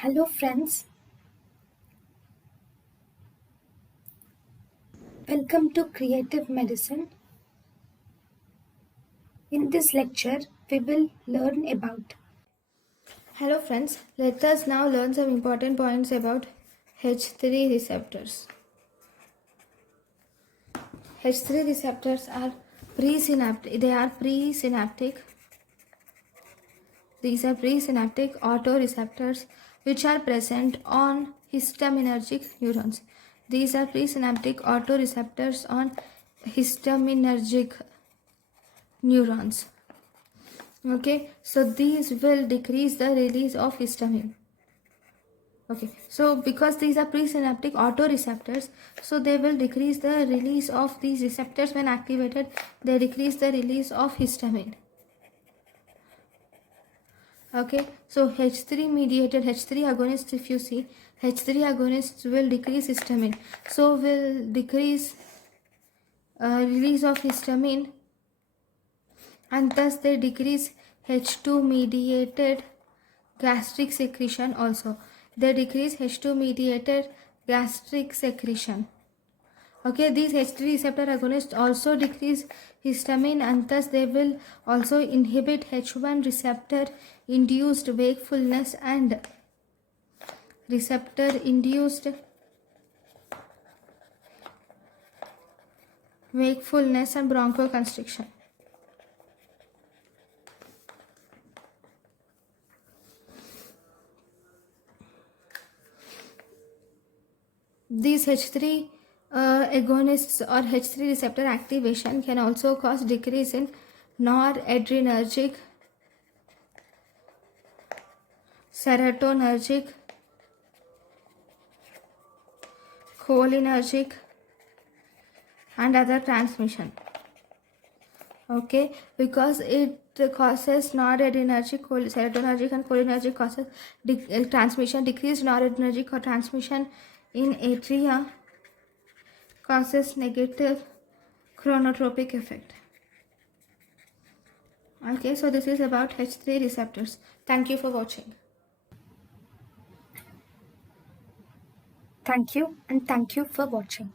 Hello friends, welcome to Creative Medicine. In this lecture, we will learn about. Hello friends, let us now learn some important points about H3 receptors. H3 receptors are presynaptic. These are presynaptic autoreceptors which are present on histaminergic neurons. These are presynaptic autoreceptors on histaminergic neurons. Okay, so these will decrease the release of histamine. Okay, so because these are presynaptic autoreceptors, so they will decrease the release of these receptors. When activated, they decrease the release of histamine. Okay, so H3 mediated H3 agonists, if you see, H3 agonists will decrease histamine, so will decrease release of histamine, and thus they decrease H2 mediated gastric secretion also. They decrease H2 mediated gastric secretion. Okay, these H3 receptor agonists also decrease histamine, and thus they will also inhibit H1 receptor induced wakefulness and receptor induced wakefulness and bronchoconstriction. These H3 agonists or H3 receptor activation can also cause decrease in noradrenergic, serotonergic, cholinergic and other transmission. Okay, because it causes noradrenergic, serotonergic and cholinergic causes transmission. Decreased noradrenergic or transmission in atria causes negative chronotropic effect. Okay, so this is about H3 receptors. Thank you for watching. Thank you and thank you for watching.